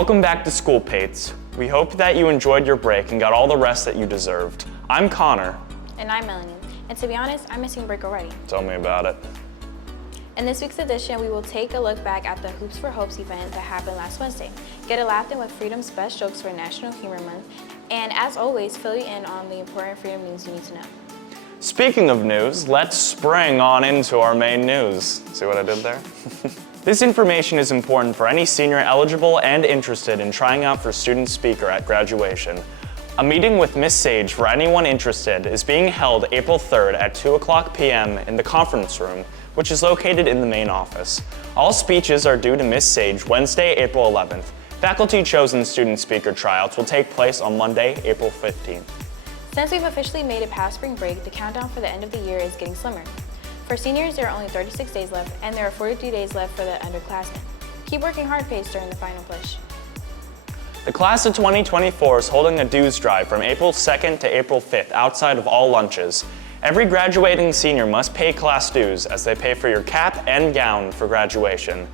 Welcome back to School Pates. We hope that you enjoyed your break and got all the rest that you deserved. I'm Connor. And I'm Melanie. And to be honest, I'm missing break already. Tell me about it. In this week's edition, we will take a look back at the Hoops for Hopes event that happened last Wednesday, get a laugh in with Freedom's best jokes for National Humor Month, and as always, fill you in on the important Freedom news you need to know. Speaking of news, let's spring on into our main news. See what I did there? This information is important for any senior eligible and interested in trying out for student speaker at graduation. A meeting with Miss Sage for anyone interested is being held April 3rd at 2:00 p.m. in the conference room, which is located in the main office. All speeches are due to Miss Sage Wednesday, April 11th. Faculty-chosen student speaker tryouts will take place on Monday, April 15th. Since we've officially made it past spring break, the countdown for the end of the year is getting slimmer. For seniors, there are only 36 days left, and there are 43 days left for the underclassmen. Keep working hard, Pace, during the final push. The class of 2024 is holding a dues drive from April 2nd to April 5th outside of all lunches. Every graduating senior must pay class dues as they pay for your cap and gown for graduation.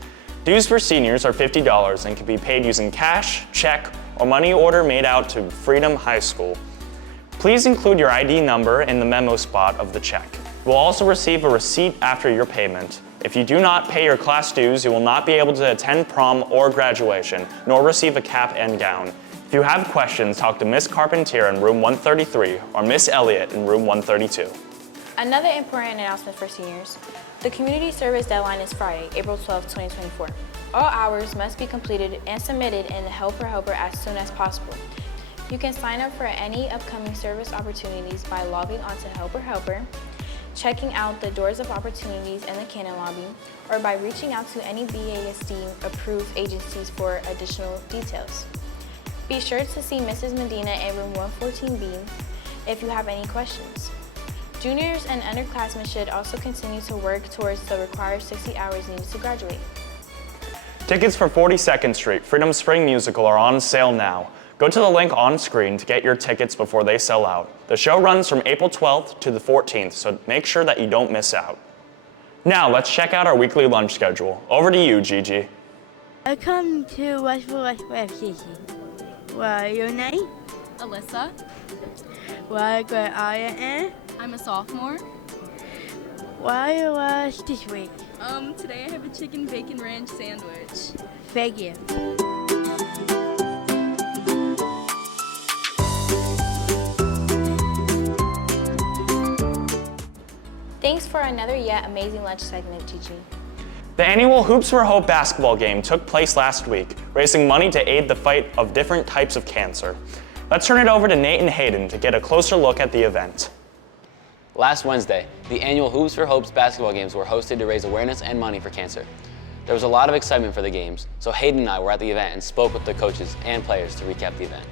Dues for seniors are $50 and can be paid using cash, check, or money order made out to Freedom High School. Please include your ID number in the memo spot of the check. You will also receive a receipt after your payment. If you do not pay your class dues, you will not be able to attend prom or graduation, nor receive a cap and gown. If you have questions, talk to Miss Carpentier in room 133 or Miss Elliott in room 132. Another important announcement for seniors. The community service deadline is Friday, April 12, 2024. All hours must be completed and submitted in the Helper as soon as possible. You can sign up for any upcoming service opportunities by logging onto Helper, checking out the Doors of Opportunities in the Cannon lobby, or by reaching out to any BASD-approved agencies for additional details. Be sure to see Mrs. Medina in room 114B if you have any questions. Juniors and underclassmen should also continue to work towards the required 60 hours needed to graduate. Tickets for 42nd Street Freedom Spring Musical are on sale now. Go to the link on screen to get your tickets before they sell out. The show runs from April 12th to the 14th, so make sure that you don't miss out. Now, let's check out our weekly lunch schedule. Over to you, Gigi. Welcome to Westwood Station. What is your name? Alyssa. What grade are you in? I'm a sophomore. What are you watch this week? Today I have a chicken bacon ranch sandwich. Thank you. Thanks for another yet amazing lunch segment, Gigi. The annual Hoops for Hope basketball game took place last week, raising money to aid the fight of different types of cancer. Let's turn it over to Nate and Hayden to get a closer look at the event. Last Wednesday, the annual Hoops for Hope's basketball games were hosted to raise awareness and money for cancer. There was a lot of excitement for the games, so Hayden and I were at the event and spoke with the coaches and players to recap the event.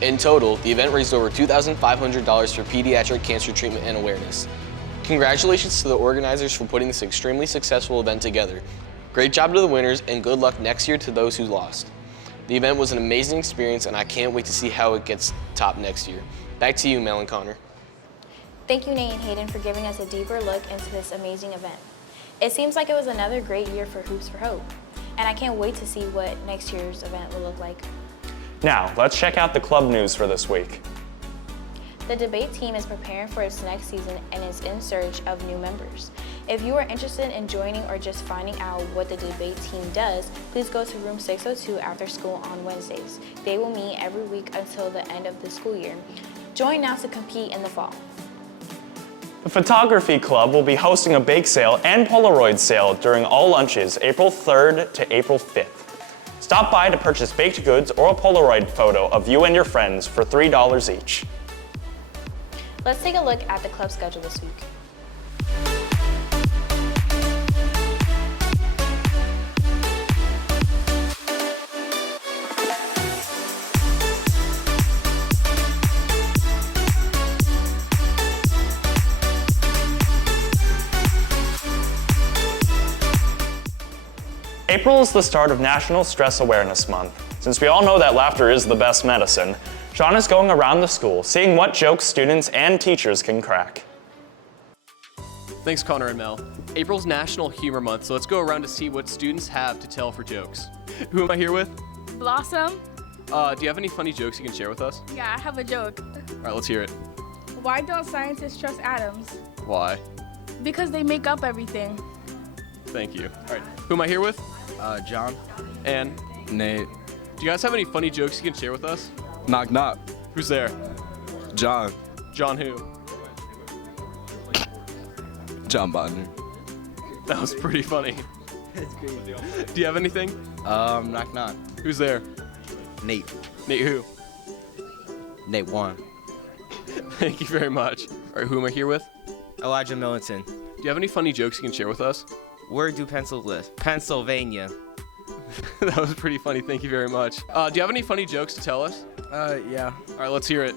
In total, the event raised over $2,500 for pediatric cancer treatment and awareness. Congratulations to the organizers for putting this extremely successful event together. Great job to the winners and good luck next year to those who lost. The event was an amazing experience and I can't wait to see how it gets topped next year. Back to you, Mel and Connor. Thank you, Nate and Hayden, for giving us a deeper look into this amazing event. It seems like it was another great year for Hoops for Hope, and I can't wait to see what next year's event will look like. Now, let's check out the club news for this week. The debate team is preparing for its next season and is in search of new members. If you are interested in joining or just finding out what the debate team does, please go to room 602 after school on Wednesdays. They will meet every week until the end of the school year. Join now to compete in the fall. The Photography Club will be hosting a bake sale and Polaroid sale during all lunches, April 3rd to April 5th. Stop by to purchase baked goods or a Polaroid photo of you and your friends for $3 each. Let's take a look at the club schedule this week. April is the start of National Stress Awareness Month. Since we all know that laughter is the best medicine, Sean is going around the school, seeing what jokes students and teachers can crack. Thanks, Connor and Mel. April's National Humor Month, so let's go around to see what students have to tell for jokes. Who am I here with? Blossom? Do you have any funny jokes you can share with us? Yeah, I have a joke. All right, let's hear it. Why don't scientists trust atoms? Why? Because they make up everything. Thank you. All right, who am I here with? John. And Nate. do you guys have any funny jokes you can share with us? Knock knock. Who's there? John. John who? John Bodner. That was pretty funny. That's great. Do you have anything? Knock knock. Who's there? Nate. Nate who? Nate Warren. Thank you very much. All right, who am I here with? Elijah Milliton. Do you have any funny jokes you can share with us? Where do pencils live? Pennsylvania. That was pretty funny. Thank you very much. Do you have any funny jokes to tell us? Yeah. All right, let's hear it.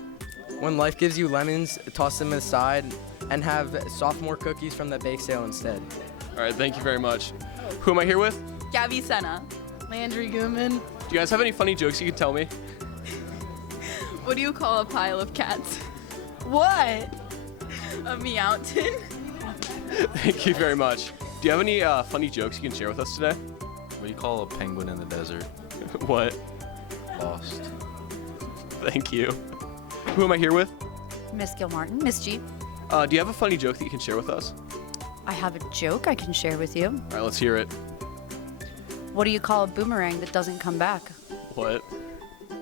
When life gives you lemons, toss them aside and have sophomore cookies from the bake sale instead. All right, thank you very much. Who am I here with? Gabby Senna. Landry Goodman. Do you guys have any funny jokes you can tell me? What do you call a pile of cats? What? A meowton. Thank you very much. Do you have any funny jokes you can share with us today? What do you call a penguin in the desert? What? Lost. Thank you. Who am I here with? Miss Gilmartin, Miss Jeep. Do you have a funny joke that you can share with us? I have a joke I can share with you. All right, let's hear it. What do you call a boomerang that doesn't come back? What?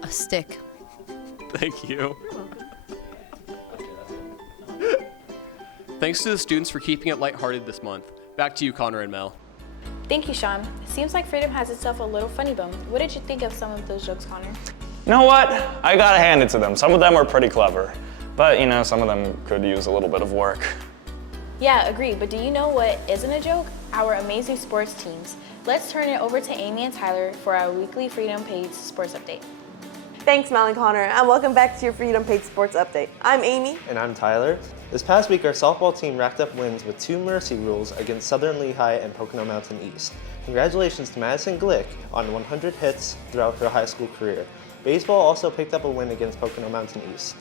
A stick. Thank you. Thanks to the students for keeping it lighthearted this month. Back to you, Connor and Mel. Thank you, Sean. Seems like Freedom has itself a little funny bone. What did you think of some of those jokes, Connor? You know what? I gotta hand it to them. Some of them were pretty clever. But, some of them could use a little bit of work. Yeah, agree, but do you know what isn't a joke? Our amazing sports teams. Let's turn it over to Amy and Tyler for our weekly Freedom Page Sports Update. Thanks, Mel and Connor, and welcome back to your Freedom Page Sports Update. I'm Amy. And I'm Tyler. This past week, our softball team racked up wins with 2 mercy rules against Southern Lehigh and Pocono Mountain East. Congratulations to Madison Glick on 100 hits throughout her high school career. Baseball also picked up a win against Pocono Mountain East.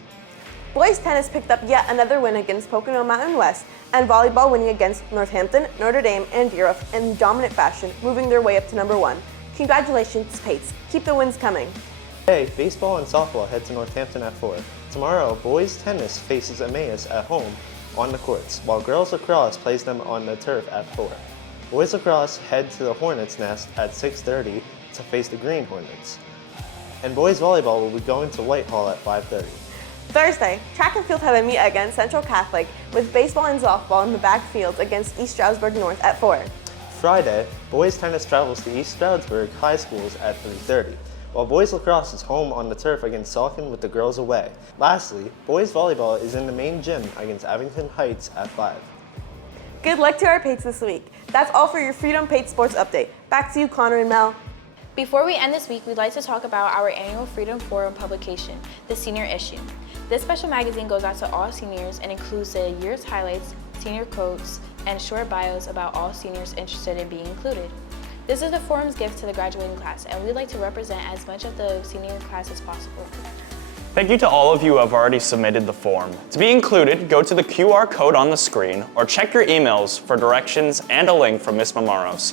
Boys tennis picked up yet another win against Pocono Mountain West, and volleyball winning against Northampton, Notre Dame, and Deerhoof in dominant fashion, moving their way up to number 1. Congratulations, Pates. Keep the wins coming. Today, baseball and softball head to Northampton at 4. Tomorrow, boys tennis faces Emmaus at home on the courts, while girls lacrosse plays them on the turf at 4. Boys lacrosse head to the Hornets' Nest at 6:30 to face the Green Hornets. And boys volleyball will be going to Whitehall at 5:30. Thursday, track and field have a meet against Central Catholic, with baseball and softball in the backfields against East Stroudsburg North at 4. Friday, boys tennis travels to East Stroudsburg High Schools at 3:30, while boys lacrosse is home on the turf against Salkin with the girls away. Lastly, boys volleyball is in the main gym against Abington Heights at 5. Good luck to our Pates this week. That's all for your Freedom Page Sports Update. Back to you, Connor and Mel. Before we end this week, we'd like to talk about our annual Freedom Forum publication, the senior issue. This special magazine goes out to all seniors and includes the year's highlights, senior quotes, and short bios about all seniors interested in being included. This is the forum's gift to the graduating class, and we'd like to represent as much of the senior class as possible. Thank you to all of you who have already submitted the form. To be included, go to the QR code on the screen or check your emails for directions and a link from Ms. Mamaros.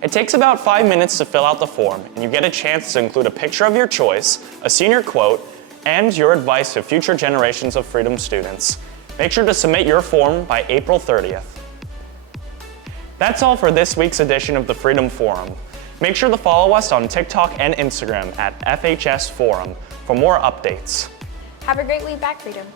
It takes about 5 minutes to fill out the form, and you get a chance to include a picture of your choice, a senior quote, and your advice to future generations of Freedom students. Make sure to submit your form by April 30th. That's all for this week's edition of the Freedom Forum. Make sure to follow us on TikTok and Instagram at FHS Forum for more updates. Have a great week back, Freedom.